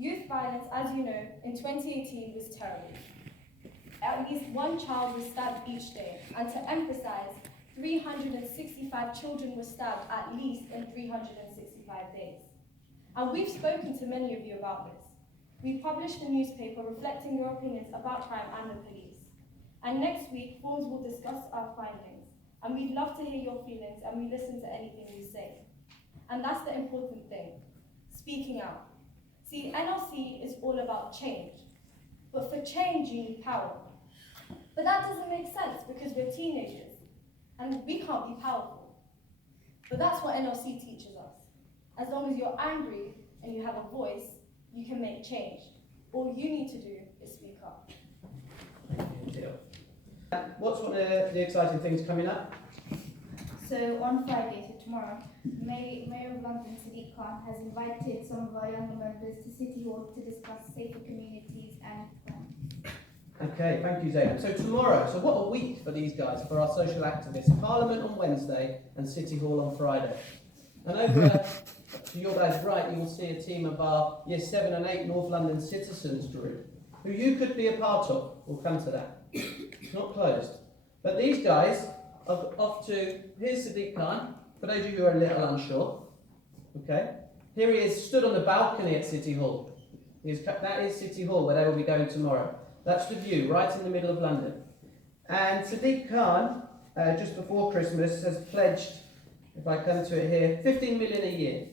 Youth violence, as you know, in 2018 was terrible. At least one child was stabbed each day, and to emphasize, 365 children were stabbed at least in 365 days. And we've spoken to many of you about this. We've published a newspaper reflecting your opinions about crime and the police. And next week, forums will discuss our findings. And we'd love to hear your feelings, and we listen to anything you say. And that's the important thing, speaking out. See, NLC is all about change. But for change, you need power. But that doesn't make sense because we're teenagers, and we can't be powerful. But that's what NLC teaches us. As long as you're angry and you have a voice, you can make change. All you need to do is speak up. Thank you. What's one of the exciting things coming up? So on Friday, so tomorrow, Mayor of London, Sadiq Khan, has invited some of our younger members to City Hall to discuss safer communities and Okay, thank you, Zainab. So tomorrow, so what a week for these guys, for our social activists. Parliament on Wednesday and City Hall on Friday. And over to your guys' right, you will see a team of our Year 7 and 8 North London citizens group, who you could be a part of. We'll come to that. It's not closed. But these guys are off to, here's Sadiq Khan, for those of you who are a little unsure. Okay, here he is, stood on the balcony at City Hall. That is City Hall, where they will be going tomorrow. That's the view, right in the middle of London. And Sadiq Khan, just before Christmas, has pledged, if I come to it here, 15 million a year.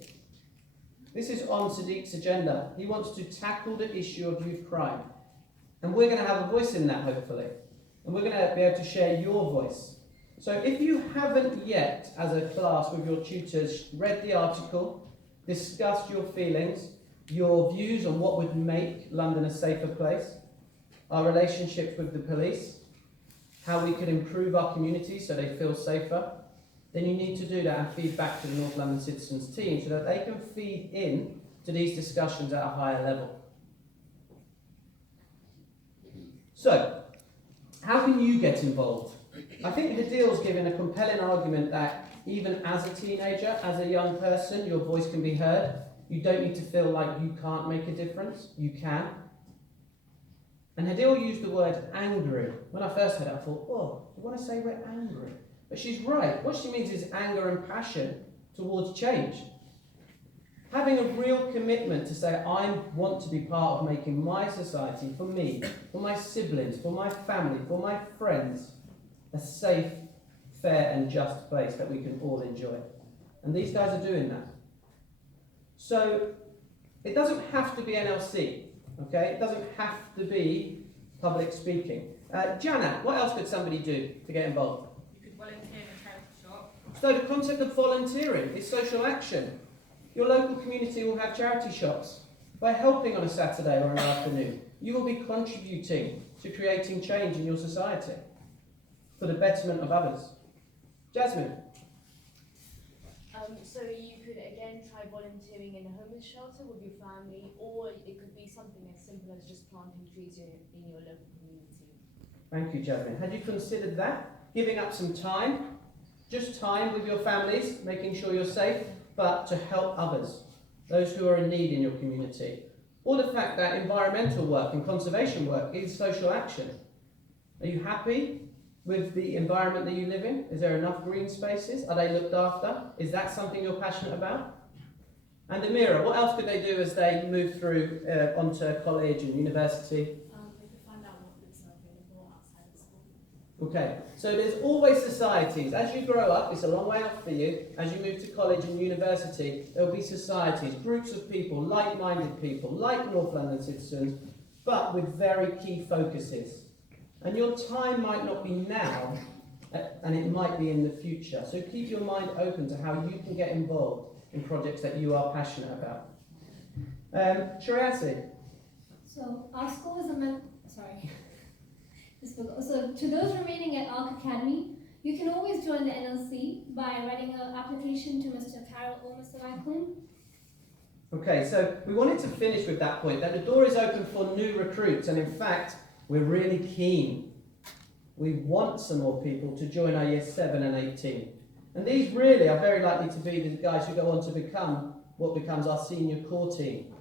This is on Sadiq's agenda. He wants to tackle the issue of youth crime. And we're going to have a voice in that, hopefully. And we're going to be able to share your voice. So if you haven't yet, as a class with your tutors, read the article, discussed your feelings, your views on what would make London a safer place, our relationships with the police, how we could improve our community so they feel safer, then you need to do that and feed back to the North London Citizens team so that they can feed in to these discussions at a higher level. So, how can you get involved? I think Hadil's given a compelling argument that even as a teenager, as a young person, your voice can be heard. You don't need to feel like you can't make a difference. You can. And Hadil used the word angry. When I first heard it, I thought, oh, you want to say we're angry? But she's right. What she means is anger and passion towards change. Having a real commitment to say, I want to be part of making my society, for me, for my siblings, for my family, for my friends, a safe, fair and just place that we can all enjoy. And these guys are doing that. So it doesn't have to be NLC, okay? It doesn't have to be public speaking. Jana, what else could somebody do to get involved? You could volunteer in a charity shop. So the concept of volunteering is social action. Your local community will have charity shops. By helping on a Saturday or an afternoon, you will be contributing to creating change in your society for the betterment of others. Jasmine? So you could again try volunteering in a homeless shelter with your family, or it could be something as simple as just planting trees in your local community. Thank you, Jasmine. Had you considered that? Giving up some time, just time with your families, making sure you're safe, but to help others, those who are in need in your community. Or the fact that environmental work and conservation work is social action. Are you happy with the environment that you live in? Is there enough green spaces? Are they looked after? Is that something you're passionate about? And Amira, what else could they do as they move through onto college and university? They could find out what books are available outside of school. Okay, so there's always societies. As you grow up, it's a long way off for you. As you move to college and university, there will be societies, groups of people, like-minded people, like North London citizens, but with very key focuses. And your time might not be now, and it might be in the future. So keep your mind open to how you can get involved in projects that you are passionate about. Shreyasi? So our school is So to those remaining at ARK Academy, you can always join the NLC by writing an application to Mr. Carroll or Mr. Michael. Okay, so we wanted to finish with that point, that the door is open for new recruits, and in fact, we're really keen. We want some more people to join our Year 7 and 8 team. And these really are very likely to be the guys who go on to become what becomes our senior core team.